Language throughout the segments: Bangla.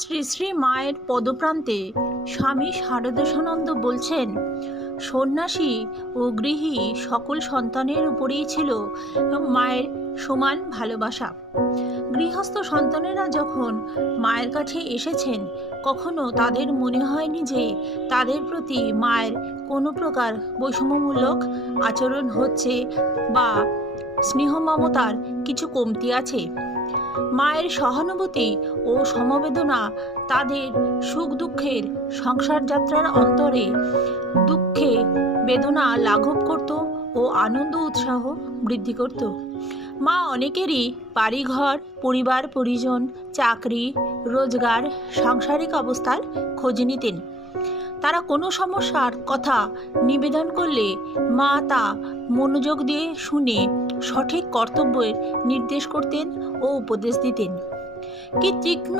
শ্রী শ্রী মায়ের পদপ্রান্তে স্বামী শারদানন্দ বলছেন, সন্ন্যাসী ও গৃহী সকল সন্তানের উপরেই ছিল মায়ের সমান ভালোবাসা। গৃহস্থ সন্তানেরা যখন মায়ের কাছে এসেছেন, কখনো তাদের মনে হয়নি যে তাদের প্রতি মায়ের কোনো প্রকার বৈষম্যমূলক আচরণ হচ্ছে বা স্নেহ মমতার কিছু কমতি আছে। মায়ের সহানুভূতি ও সমবেদনা তাদের সুখ দুঃখের সংসার যাত্রার অন্তরে দুঃখে বেদনা লাঘব করত ও আনন্দ উৎসাহ বৃদ্ধি করত। মা অনেকেরই বাড়িঘর, পরিবার পরিজন, চাকরি, রোজগার, সাংসারিক অবস্থার খোঁজ নিতেন। তারা কোনো সমস্যার কথা নিবেদন করলে মা তা মনোযোগ দিয়ে শুনে সঠিক কর্তব্যের নির্দেশ করতেন ও উপদেশ দিতেন। কি তীক্ষ্ণ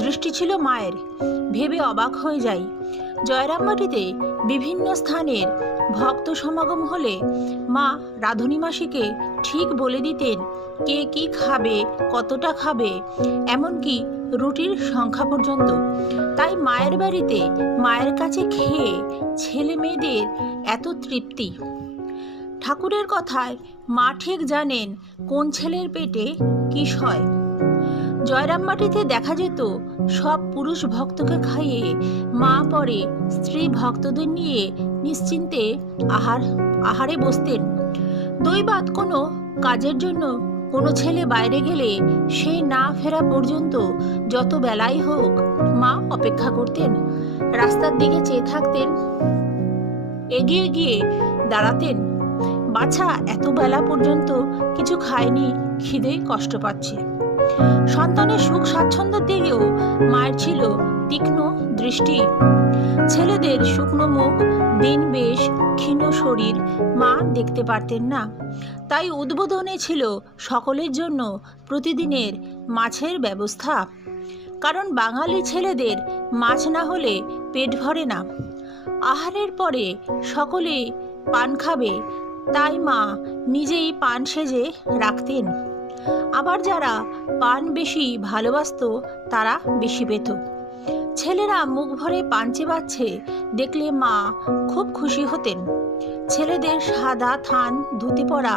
দৃষ্টি ছিল মায়ের, ভেবে অবাক হয়ে যাই। জয়রামবাটিতে বিভিন্ন স্থানের ভক্ত সমাগম হলে মা রাধুনী মাসিকে ঠিক বলে দিতেন কে কি খাবে, কতটা খাবে, এমনকি রুটির সংখ্যা পর্যন্ত। তাই মায়ের বাড়িতে মায়ের কাছে খেয়ে ছেলে মেয়েদের এত তৃপ্তি। ঠাকুরের কথায় মা ঠিক জানেন কোন ছেলের পেটে কি হয়। জয়রামবাটিতে দেখা যেত সব পুরুষ ভক্তকে খাইয়ে মা পরে স্ত্রী ভক্তদের নিয়ে নিশ্চিন্তে আহারে বসতেন। দৈবাৎ কোনো কাজের জন্য কোনো ছেলে বাইরে গেলে সে না ফেরা পর্যন্ত যত বেলাই হোক মা অপেক্ষা করতেন। রাস্তার দিকে চেয়ে থাকতেন, এগিয়ে গিয়ে দাঁড়াতেন, বাছা এত বেলা পর্যন্ত কিছু খায়নি, খিদে কষ্ট পাচ্ছে। সন্তানের সুখ স্বাচ্ছন্দ্যের দিকেও মায়ের ছিল তীক্ষ্ণ দৃষ্টি। ছেলেদের শুকনো মুখ, দিন বেশ ক্ষীণ শরীর মা দেখতে পারতেন না। তাই উদ্বোধনে ছিল সকলের জন্য প্রতিদিনের মাছের ব্যবস্থা। কারণ বাঙালি ছেলেদের মাছ না হলে পেট ভরে না। আহারের পরে সকলে পান খাবে, তাই মা নিজেই পান সেজে রাখতেন। আবার যারা পান বেশি ভালোবাসত তারা বেশি পেত। ছেলেরা মুখ ভরে পান চেবাচ্ছে দেখলে মা খুব খুশি হতেন। ছেলেদের সাদা থান ধুতি পরা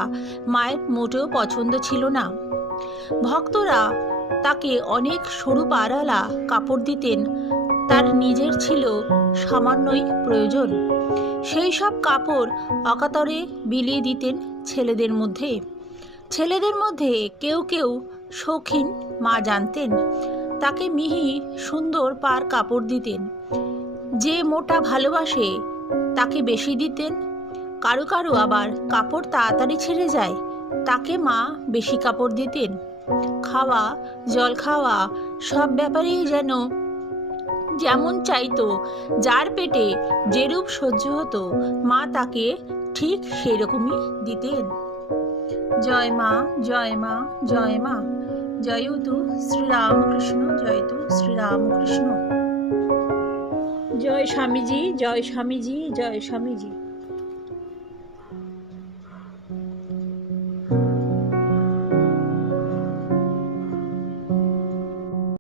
মায়ের মোটেও পছন্দ ছিল না। ভক্তরা তাকে অনেক সরু পাড়ালা কাপড় দিতেন, তার নিজের ছিল সামান্যই প্রয়োজন। সেই সব কাপড় অকাতরে বিলিয়ে দিতেন ছেলেদের মধ্যে। ছেলেদের মধ্যে কেউ কেউ শৌখিন মা জানতেন, তাকে মিহি সুন্দর পার কাপড় দিতেন। যে মোটা ভালোবাসে তাকে বেশি দিতেন। কারো কারো আবার কাপড় তাড়াতাড়ি ছেড়ে যায়, তাকে মা বেশি কাপড় দিতেন। খাওয়া, জল খাওয়া সব ব্যাপারেই যেন যেমন চাইতো, যার পেটে যেরূপ সহ্য হতো মা তাকে ঠিক সেরকমই দিতেন। জয় মা, জয় মা, জয় মা। জয়তু শ্রীরামকৃষ্ণ, জয়তু শ্রীরামকৃষ্ণ। জয় স্বামীজি, জয় স্বামীজি, জয় স্বামীজি।